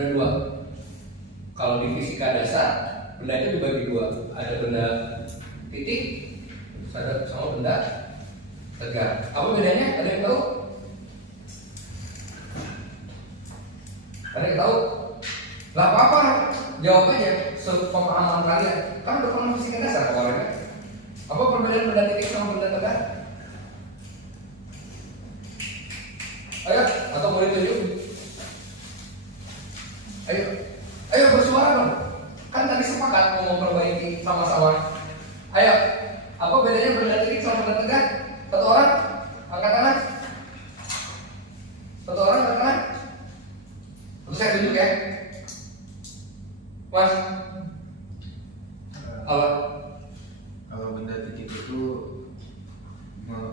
ada dua. Kalau di fisika dasar, benda itu dibagi dua. Ada benda titik, ada sama benda tegak. Apa bedanya? Ada yang tahu? Ada yang tahu? Lah apa? Jawab aja sepemahaman kalian. Kan udah pernah fisika dasar kemarin kan? Apa perbedaan benda titik sama benda tegak? Ayo, atau mau ditunjuk? Ayo bersuara dong. Kan tadi sepakat mau memperbaiki sama-sama. Ayo, apa bedanya benda titik sama benda tegak? Satu orang angkat tangan. Satu orang angkat tangan. Terus saya tunjuk ya. Mas, apa? Kalau benda titik itu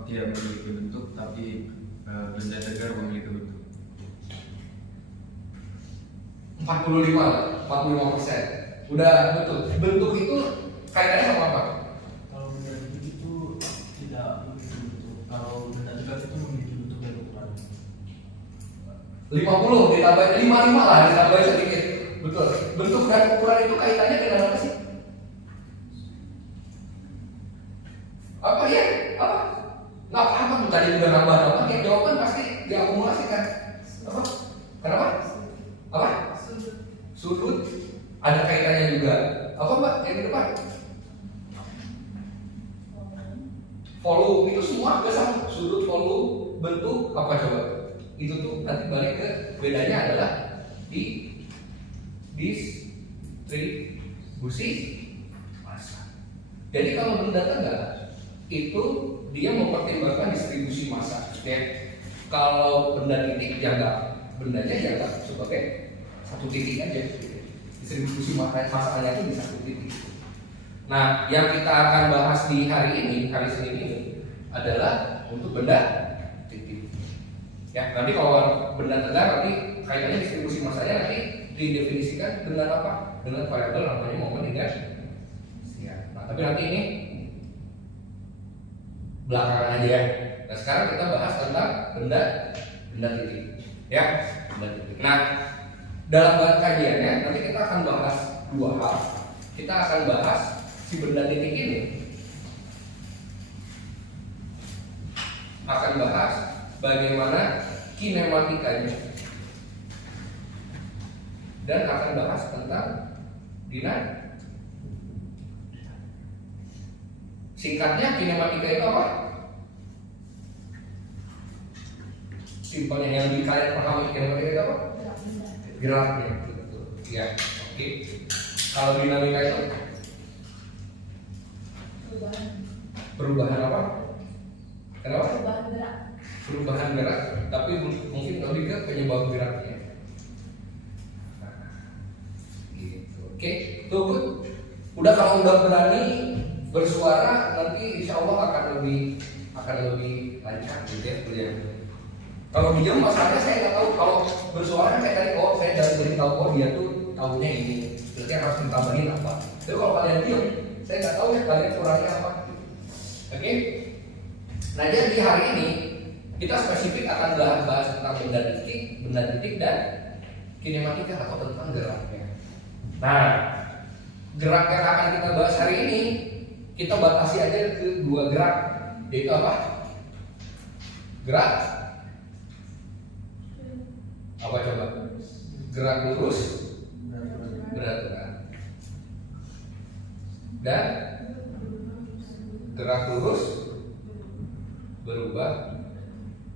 tidak memiliki bentuk, tapi benda tegak memiliki bentuk. 45%. Udah betul. Bentuk itu kaitannya sama apa? Kalau benda titik itu tidak memiliki bentuk. Kalau benda tegak itu memiliki bentuk dan ukuran. 50 ditambah 55 lah, ditambah sedikit. Betul. Bentuk dan ukuran itu kaitannya dengan apa sih? Apa ya? Apa? Nggak apa tuh tadi udah nambah-nambah. Ya jawaban pasti diakumulasikan. Apa? Kenapa? Apa? Sudut. Ada kaitannya juga. Apa mbak? Yang di depan? Volume. Itu semua juga sama. Sudut, volume, bentuk, apa coba? Itu tuh nanti balik ke bedanya adalah di distribusi massa. Jadi kalau benda tegak itu dia mempertimbangkan distribusi massa. Ya. Kalau benda titik ya enggak, bendanya ya enggak sebagai satu titik aja. Distribusi massanya itu di satu titik. Nah, yang kita akan bahas di hari Senin ini adalah untuk benda titik. Ya, nanti kalau benda tegak nanti kaitannya distribusi massanya nanti didefinisikan dengan apa? Dengan variabel namanya momen inersia. Nah, tapi nanti ini belakangan aja ya. Nah, sekarang kita bahas tentang benda titik. Ya, benda titik. Nah, dalam kajiannya nanti kita akan bahas dua hal. Kita akan bahas si benda titik ini. Akan bahas bagaimana kinematikanya. Dan akan bahas tentang dinamika. Singkatnya kinematika itu apa? Simpelnya yang di kalian pahami kinematika itu apa? Geraknya, betul. Ya, oke. Kalau dinamika itu perubahan apa? Kenapa? Perubahan gerak, tapi mungkin lebih ke penyebab geraknya. Oke, tunggu. Udah kalau udah berani bersuara nanti insya Allah akan lebih lancar gitu ya kuliah. Kalau diam masalahnya saya nggak tahu. Kalau bersuara kayak tadi, oh saya dari beritahu oh dia tuh tahunya ini, berarti harus ditambahin apa. Tapi kalau kalian diam, saya nggak tahu ya kalian kurangnya apa. Oke. Nah jadi hari ini kita spesifik akan bahas tentang benda titik dan kinematika atau tentang geraknya. Nah, gerak yang akan kita bahas hari ini kita batasi aja ke dua gerak, yaitu apa? Gerak apa coba? Gerak lurus, berat, dan gerak lurus berubah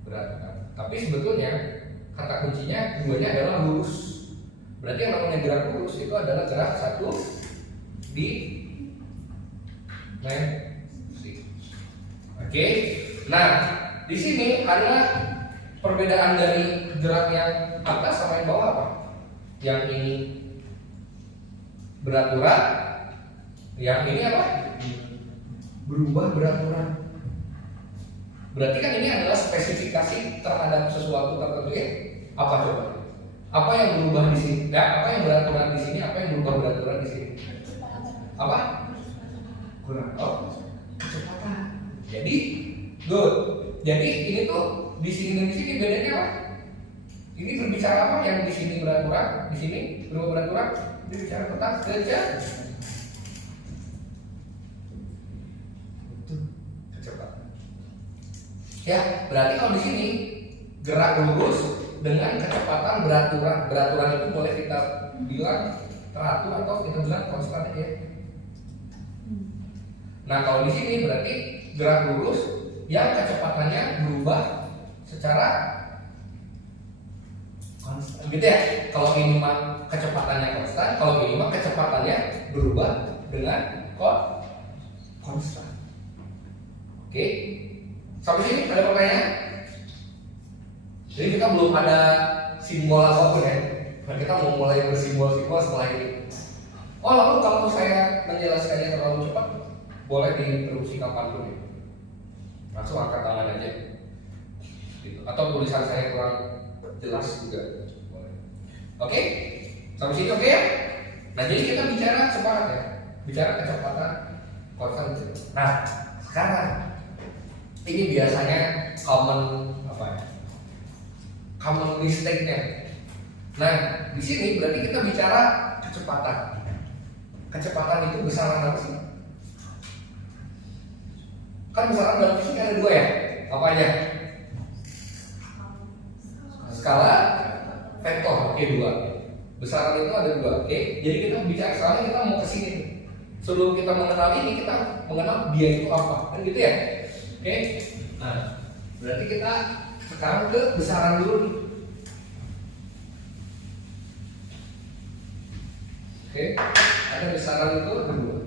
berat. Tapi sebetulnya kata kuncinya duanya adalah lurus. Berarti yang namanya gerak lurus itu adalah gerak satu dimensi. Oke. Nah, di sini ada perbedaan dari gerak yang atas sama yang bawah apa? Yang ini berat-berat, yang ini apa? Berubah berat-berat. Berarti kan ini adalah spesifikasi terhadap sesuatu tertentu ya. Apa coba? Apa yang berubah di sini? Apa yang berat-berat di sini? Apa yang berubah berat-berat di sini? Apa? Kurang. Oh, kecepatan. Jadi, good. Jadi ini tuh di sini dan di sini bedanya apa? Ini berbicara apa? Yang di sini beraturan, di sini berubah beraturan. Ini bicara tentang kecepatan. Ya, berarti kalau di sini gerak lurus dengan kecepatan beraturan. Beraturan itu boleh kita bilang teratur atau kita bilang konstan ya. Nah, kalau di sini berarti gerak lurus yang kecepatannya berubah secara konstan. Gitu ya. Kalau ini mah kecepatannya konstan, kalau ini mah kecepatannya berubah dengan konstan. Oke. Sampai sini ada pertanyaan? Jadi kita belum ada simbol apapun ya. Nah, kita mau mulai bersimbol-simbol setelah ini. Oh, lalu kalau saya menjelaskannya terlalu cepat, boleh diinterupsi kapanpun ya. Langsung angkat tangan aja. Gitu. Atau tulisan saya kurang jelas juga boleh. Oke? Sampai sini oke ya? Nah, jadi kita bicara cepat ya. Bicara kecepatan konstan. Nah, sekarang ini biasanya common mistake-nya. Nah, di sini berarti kita bicara kecepatan. Kecepatan itu besaran apa sih? Kan besaran dalam fisika ada dua ya. Apa aja? Skala, vektor. Oke, dua. Besaran itu ada dua. Oke. Jadi kita bicara sekarang kita mau ke sini. Sebelum kita mengenal ini, kita mengenal dia itu apa. Kan gitu ya? Oke. Nah, berarti kita sekarang ke besaran dulu nih. Oke. Ada besaran itu ada dua.